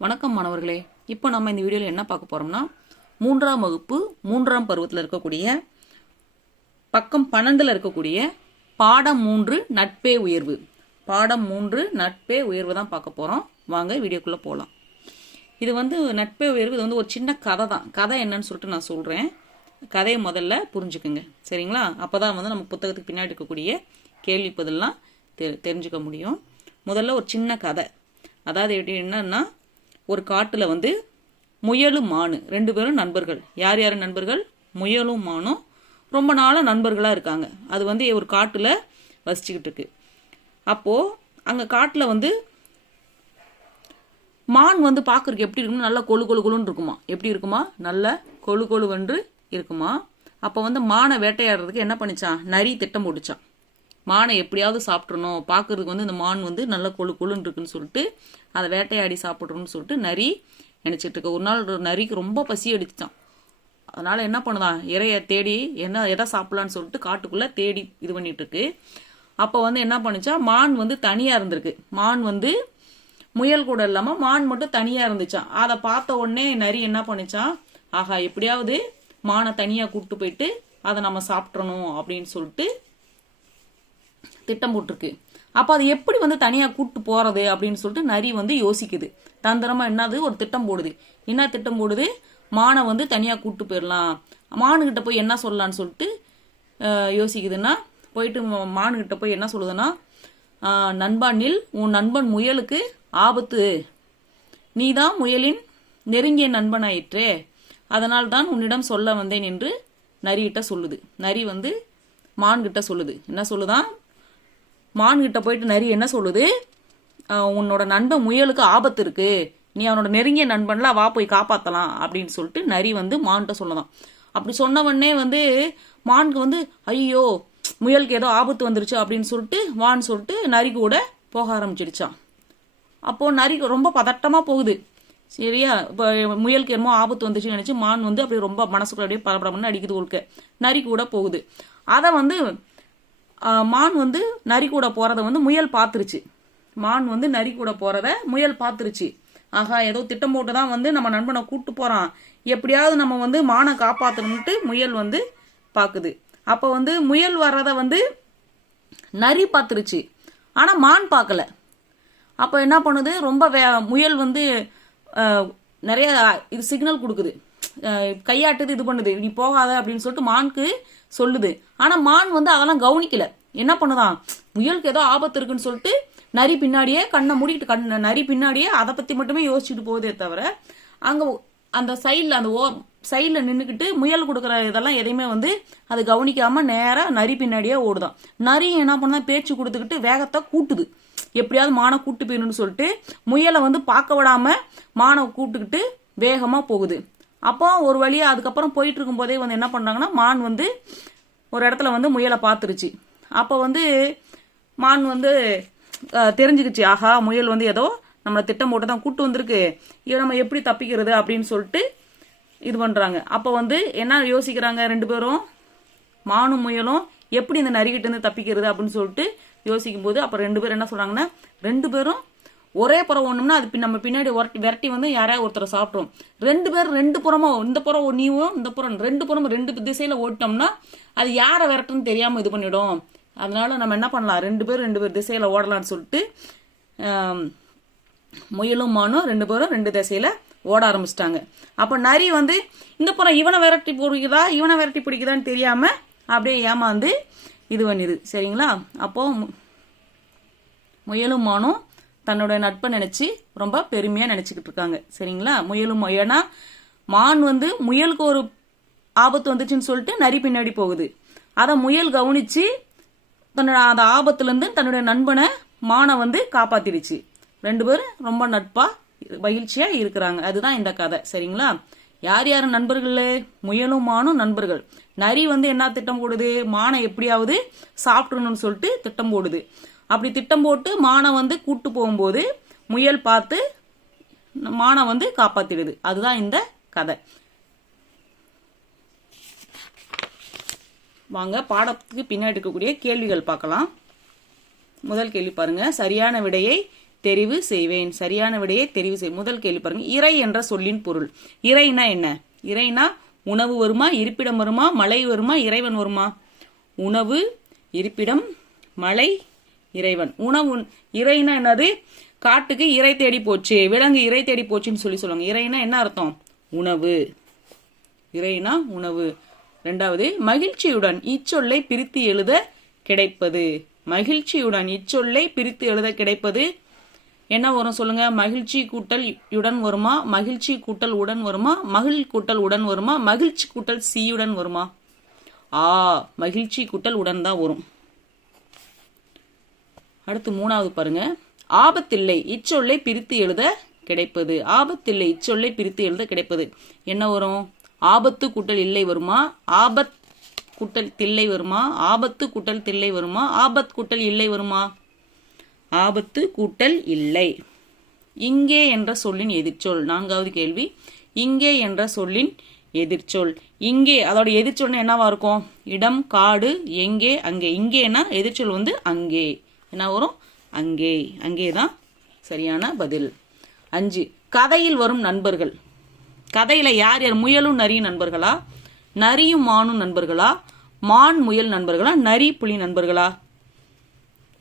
வணக்கம் மாணவர்களே. இப்போ நம்ம இந்த வீடியோவில் என்ன பார்க்க போறோம்னா, 3ஆம் வகுப்பு 3ஆம் பருவத்தில் இருக்கக்கூடிய பக்கம் 12ல் இருக்கக்கூடிய பாடம் 3 நட்பே உயர்வு. பாடம் 3 நட்பே உயர்வு தான் பார்க்க போறோம். வாங்க வீடியோக்குள்ள போகலாம். இது நட்பே உயர்வு. இது ஒரு சின்ன கதை தான். கதை என்னன்னு சொல்லிட்டு நான் சொல்றேன். கதையை முதல்ல புரிஞ்சுக்குங்க, சரிங்களா? அப்பதான் நம்ம புத்தகத்துக்கு பின்னாடி இருக்கக்கூடிய கேள்வி பதிலாம் தெரிஞ்சுக்க முடியும். முதல்ல ஒரு சின்ன கதை. அதாவது என்னன்னா, ஒரு காட்டுல முயலும் மானு 2 பேரும் நண்பர்கள். யார் யாரு நண்பர்கள்? முயலும் மானும் ரொம்ப நாளா நண்பர்களா இருக்காங்க. அது ஒரு காட்டுல வசிச்சுக்கிட்டு இருக்கு. அப்போ அங்க காட்டுல மான் பாக்குறதுக்கு எப்படி இருக்குமா, நல்லா கொழு கொழு கொழுன்னு இருக்குமா. எப்படி இருக்குமா? நல்ல கொழு கொழுவென்று இருக்குமா. அப்போ மானை வேட்டையாடுறதுக்கு என்ன பண்ணிச்சான்? நரி திட்டம் போட்டுச்சான். மானை எப்படியாவது சாப்பிட்றணும், பார்க்கறதுக்கு இந்த மான் நல்ல கொழு கொழுன்னு இருக்குன்னு சொல்லிட்டு அதை வேட்டையாடி சாப்பிட்றோம்னு சொல்லிட்டு நரி நினைச்சிட்டு இருக்கு. ஒரு நாள் நரிக்கு ரொம்ப பசி அடிச்சான். அதனால என்ன பண்ணுதான், இறைய தேடி எதை சாப்பிடலான்னு சொல்லிட்டு காட்டுக்குள்ள தேடி இது பண்ணிட்டு இருக்கு. அப்போ என்ன பண்ணுச்சா, மான் தனியா இருந்திருக்கு. மான் முயல் கூட இல்லாம மான் மட்டும் தனியா இருந்துச்சான். அதை பார்த்த உடனே நரி என்ன பண்ணுச்சான், ஆஹா எப்படியாவது மானை தனியா கூப்பிட்டு போயிட்டு அதை நம்ம சாப்பிட்றணும் அப்படின்னு சொல்லிட்டு திட்டம் போட்டிருக்கு. அப்ப அது எப்படி தனியா கூட்டு போறது அப்படின்னு சொல்லிட்டு நரி யோசிக்குது. தந்திரமா என்னது ஒரு திட்டம் போடுது. என்ன திட்டம் போடுது? மானை தனியா கூட்டு போயிடலாம், மானுகிட்ட போய் என்ன சொல்லலான்னு சொல்லிட்டு யோசிக்குதுன்னா, போயிட்டு மானுகிட்ட போய் என்ன சொல்லுதுன்னா, நண்பனில் உன் நண்பன் முயலுக்கு ஆபத்து, நீதான் முயலின் நெருங்கிய நண்பனாயிற்றே, அதனால் தான் உன்னிடம் சொல்ல வந்தேன் என்று நரிகிட்ட சொல்லுது. நரி மான்கிட்ட சொல்லுது. என்ன சொல்லுதான்? மான்கிட்ட போயிட்டு நரி என்ன சொல்லுது, உன்னோட நண்பன் முயலுக்கு ஆபத்து இருக்கு, நீ அவனோட நெருங்கிய நண்பன்ல வா போய் காப்பாத்தலாம் அப்படின்னு சொல்லிட்டு நரி மான்கிட்ட சொல்லலாம். அப்படி சொன்னவொடனே மானுக்கு ஐயோ முயலுக்கு ஏதோ ஆபத்து வந்துருச்சு அப்படின்னு சொல்லிட்டு வான்னு சொல்லிட்டு நரி கூட போக ஆரம்பிச்சிடுச்சான். அப்போ நரி ரொம்ப பதட்டமா போகுது. சரியா? இப்போ முயலுக்கு என்னமோ ஆபத்து வந்துச்சுன்னு நினைச்சு மான் அப்படி ரொம்ப மனசுக்குள்ள அப்படியே பரபரன்னு அடிக்குது. உள்க நரி கூட போகுது. அதை மான் நரி கூட போறத முயல் பாத்துருச்சு. மான் நரி கூட போறத முயல் பாத்துருச்சு. ஆகா ஏதோ திட்டம் போட்டுதான் நம்ம நண்பனை கூட்டு போறான், எப்படியாவது நம்ம மானை காப்பாத்தணும்ட்டு முயல் பாக்குது. அப்ப முயல் வர்றத நரி பாத்துருச்சு, ஆனா மான் பார்க்கல. அப்ப என்ன பண்ணுது, ரொம்ப முயல் நிறைய இது சிக்னல் கொடுக்குது, கையாட்டுது, இது பண்ணுது, நீ போகாத அப்படின்னு சொல்லிட்டு மானுக்கு சொல்லுது. ஆனா மான் அதெல்லாம் கவனிக்கல. என்ன பண்ணுதான், முயலுக்கு ஏதோ ஆபத்து இருக்குன்னு சொல்லிட்டு நரி பின்னாடியே கண்ணை மூடிட்டு நரி பின்னாடியே அதை பத்தி மட்டுமே யோசிச்சுட்டு போகுதே தவிர, அங்க அந்த சைட்ல நின்னுக்கிட்டு முயல் கொடுக்குற இதெல்லாம் எதையுமே அது கவனிக்காம நேரா நரி பின்னாடியே ஓடுதான். நரி என்ன பண்ணா, பேச்சு கொடுத்துக்கிட்டு வேகத்தை கூட்டுது, எப்படியாவது மானை கூட்டு போயிடணும்னு சொல்லிட்டு முயலை பார்க்க விடாம மானை கூட்டுக்கிட்டு வேகமா போகுது. அப்போ ஒரு வழியா அதுக்கப்புறம் போயிட்டு இருக்கும் போதே என்ன பண்றாங்கன்னா, மான் ஒரு இடத்துல முயலை பாத்துருச்சு. அப்ப மான் தெரிஞ்சுக்கிச்சு, ஆஹா முயல் ஏதோ நம்மளை திட்டம் போட்டு தான் கூட்டு வந்திருக்கு, இவ நம்ம எப்படி தப்பிக்கிறது அப்படின்னு சொல்லிட்டு இது பண்றாங்க. அப்ப என்ன யோசிக்கிறாங்க 2 பேரும், மானும் முயலும் எப்படி இந்த நரிகிட்ட இருந்து தப்பிக்கிறது அப்படின்னு சொல்லிட்டு யோசிக்கும் போது, அப்ப 2 பேரும் என்ன சொல்றாங்கன்னா, 2 பேரும் ஒரே புறம் ஒண்ணும்னா அது நம்ம பின்னாடி விரட்டி யாராவது ஒருத்தரை சாப்பிட்டோம். 2 பேரும் 2 புறமும், இந்த புறம் நீவும் இந்த புறம் 2 புறமும் 2 திசையில ஓட்டோம்னா அது யாரை விரட்டுன்னு தெரியாம இது பண்ணிடும். அதனால நம்ம என்ன பண்ணலாம், 2 பேர் திசையில ஓடலாம்னு சொல்லிட்டு முயலும் மானும் 2 பேரும் 2 திசையில ஓட ஆரம்பிச்சிட்டாங்க. அப்ப நரி இந்த புறம் இவனை விரட்டி பிடிக்குதா இவனை விரட்டி பிடிக்குதான்னு தெரியாம அப்படியே ஏமாந்து இது பண்ணிது. சரிங்களா? அப்போ முயலும் மானும் தன்னோட நட்பை நினைச்சு ரொம்ப பெருமையா நினைச்சுக்கிட்டு இருக்காங்க. சரிங்களா? முயலும், ஏன்னா மான் முயலுக்கு ஒரு ஆபத்து வந்துச்சுன்னு சொல்லிட்டு நரி பின்னாடி போகுது. அத முயல் கவனிச்சு தன்னோட அந்த ஆபத்துல இருந்து தன்னுடைய நண்பனை மானை காப்பாத்திடுச்சு. 2 பேரும் ரொம்ப நட்பா மகிழ்ச்சியா இருக்கிறாங்க. அதுதான் இந்த கதை. சரிங்களா? யார் யாரு நண்பர்கள்? முயலும் மானும் நண்பர்கள். நரி என்ன திட்டம் போடுது, மானை எப்படியாவது சாப்பிடணும்னு சொல்லிட்டு திட்டம் போடுது. அப்படி திட்டம் போட்டு மானை கூட்டு போகும்போது முயல் பார்த்து மானை காப்பாத்திடுது. அதுதான் இந்த கதை. வாங்க பாடத்துக்கு பின்னாடி இருக்கக்கூடிய கேள்விகள் பார்க்கலாம். முதல் கேள்வி பாருங்க, சரியான விடையை தெரிவு செய்வேன். சரியான விடையை தெரிவு செய். முதல் கேள்வி பாருங்க. இறை என்ற சொல்லின் பொருள். இறைனா என்ன? இறைனா உணவு வருமா, இருப்பிடம் வருமா, மழை வருமா, இறைவன் வருமா? உணவு, இருப்பிடம், மழை, இறைவன். உணவு. இறைனா என்னது? காட்டுக்கு இறை தேடி போச்சு, விலங்கு இறை தேடி போச்சுன்னு சொல்லுவாங்க. இறைனா என்ன அர்த்தம்? உணவு. இறைனா உணவு. இரண்டாவது, மகிழ்ச்சியுடன் இச்சொல்லை பிரித்து எழுத கிடைப்பது. மகிழ்ச்சியுடன் இச்சொல்லை பிரித்து எழுத கிடைப்பது என்ன வரும் சொல்லுங்க? மகிழ்ச்சி கூட்டல் உடன் வருமா, மகிழ்ச்சி கூட்டல் உடன் வருமா, மகிழ் கூட்டல் உடன் வருமா, மகிழ்ச்சி கூட்டல் சியுடன் வருமா? மகிழ்ச்சி கூட்டல் உடன் தான் வரும். அடுத்து மூணாவது பாருங்க. ஆபத்தில்லை இச்சொல்லை பிரித்து எழுத கிடைப்பது. ஆபத்தில்லை இச்சொல்லை பிரித்து எழுத கிடைப்பது என்ன வரும்? ஆபத்து கூட்டல் இல்லை வருமா, ஆபத் கூட்டல் தில்லை வருமா, ஆபத்து கூட்டல் தில்லை வருமா, ஆபத் கூட்டல் இல்லை வருமா? ஆபத்து கூட்டல் இல்லை. இங்கே என்ற சொல்லின் எதிர்ச்சொல். நான்காவது கேள்வி. இங்கே என்ற சொல்லின் எதிர்ச்சொல். இங்கே அதோட எதிர்ச்சொல்னா என்னவா இருக்கும்? இடம், காடு, எங்கே, அங்கே. இங்கேனா எதிர்ச்சொல் வந்து அங்கே. என்ன வரும்? அங்கே. அங்கேதான் சரியான பதில். 5. கதையில் வரும் நண்பர்கள். கதையில யார் யார்? முயலும் நரியும் நண்பர்களா, நரியும் மானும் நண்பர்களா, மான் முயல் நண்பர்களா, நரி புலி நண்பர்களா?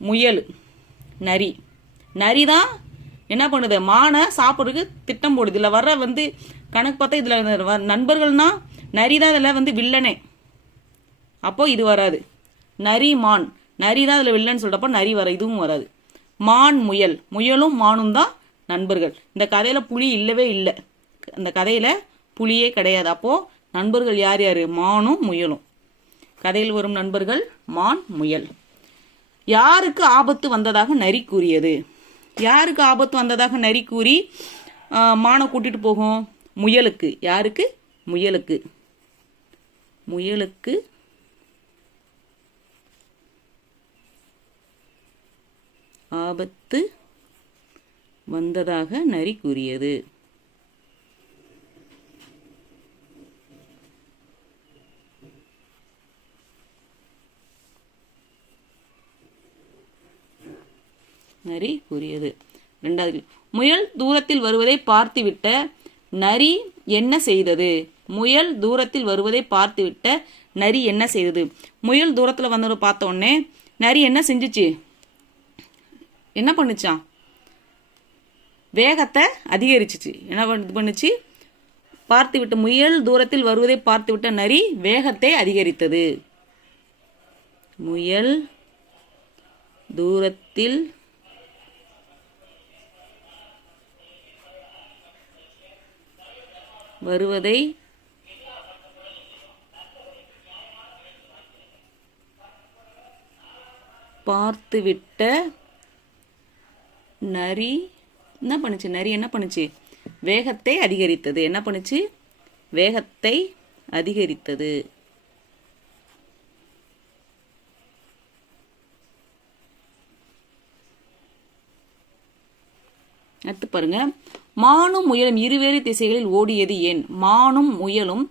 முயல், நரி. நரி தான் என்ன பண்ணுது? மானை சாப்பிட்றதுக்கு திட்டம் போடுது. இதில் வர்ற வந்து கணக்கு பார்த்தா இதில் நண்பர்கள்னா நரி தான் இதில் வந்து வில்லனே. அப்போ இது வராது. நரி மான், நரி தான் இதில் வில்லன்னு சொல்றப்போ நரி வர, இதுவும் வராது. மான் முயல், முயலும் மானும் தான் நண்பர்கள். இந்த கதையில புலி இல்லவே இல்லை. அந்த கதையில புலியே கிடையாது. அப்போ நண்பர்கள் யார் யாரு? மானும் முயலும். கதையில் வரும் நண்பர்கள் மான், முயல். யாருக்கு ஆபத்து வந்ததாக நரி கூறியது? யாருக்கு ஆபத்து வந்ததாக நரி கூறி மானை கூட்டிட்டு போகும்? முயலுக்கு. யாருக்கு? முயலுக்கு. முயலுக்கு ஆபத்து வந்ததாக நரி கூறியது. நரி கூறியது. இரண்டாவது, முயல் தூரத்தில் வருவதை பார்த்துவிட்ட நரி என்ன செய்தது? முயல் தூரத்தில் வருவதை பார்த்துவிட்ட நரி என்ன செய்தது? முயல் தூரத்தில் வந்தவரை பார்த்த உடனே நரி என்ன செஞ்சுச்சு? என்ன பண்ணுச்சான்? வேகத்தை அதிகரிச்சிச்சு. என்ன பண்ணுச்சு? பார்த்துவிட்ட முயல் தூரத்தில் வருவதை பார்த்துவிட்ட நரி வேகத்தை அதிகரித்தது. முயல் தூரத்தில் வருவதை பார்த்துவிட்ட நரி என்ன பண்ணுச்சு? நரி என்ன பண்ணுச்சு? வேகத்தை அதிகரித்தது. என்ன பண்ணுச்சு? வேகத்தை அதிகரித்தது. அடுத்து பாருங்க. மானும் முயலும் இருவேறு திசைகளில் ஓடியது ஏன்? மானும் முயலும்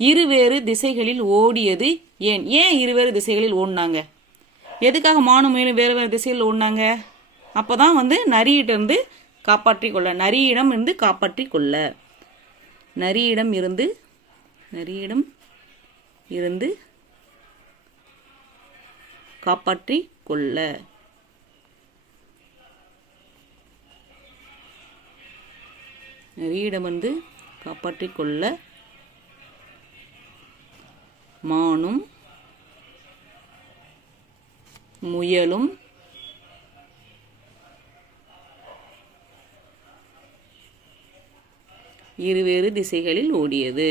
இருவேறு திசைகளில் ஓடியது ஏன்? ஏன் இருவேறு திசைகளில் ஓடினாங்க? எதுக்காக மானும் முயலும் வேறு வேறு திசைகளில் ஓடினாங்க? அப்போதான் வந்து நரியிட்ட இருந்து காப்பாற்றி கொள்ள, நரியிடம் இருந்து காப்பாற்றி கொள்ள, நரியிடம் இருந்து காப்பாற்றி கொள்ள. நரியிடமிருந்து காப்பாற்றிக் கொள்ள மானும் முயலும் இருவேறு திசைகளில் ஓடியது.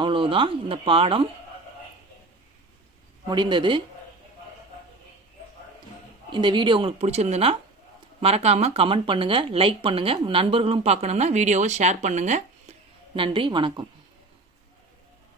அவ்வளவுதான், இந்த பாடம் முடிந்தது. இந்த வீடியோ உங்களுக்கு பிடிச்சிருந்துன்னா மறக்காம கமெண்ட் பண்ணுங்க, லைக் பண்ணுங்க. நண்பர்களும் பார்க்கணும்னா வீடியோவை ஷேர் பண்ணுங்க. நன்றி, வணக்கம்.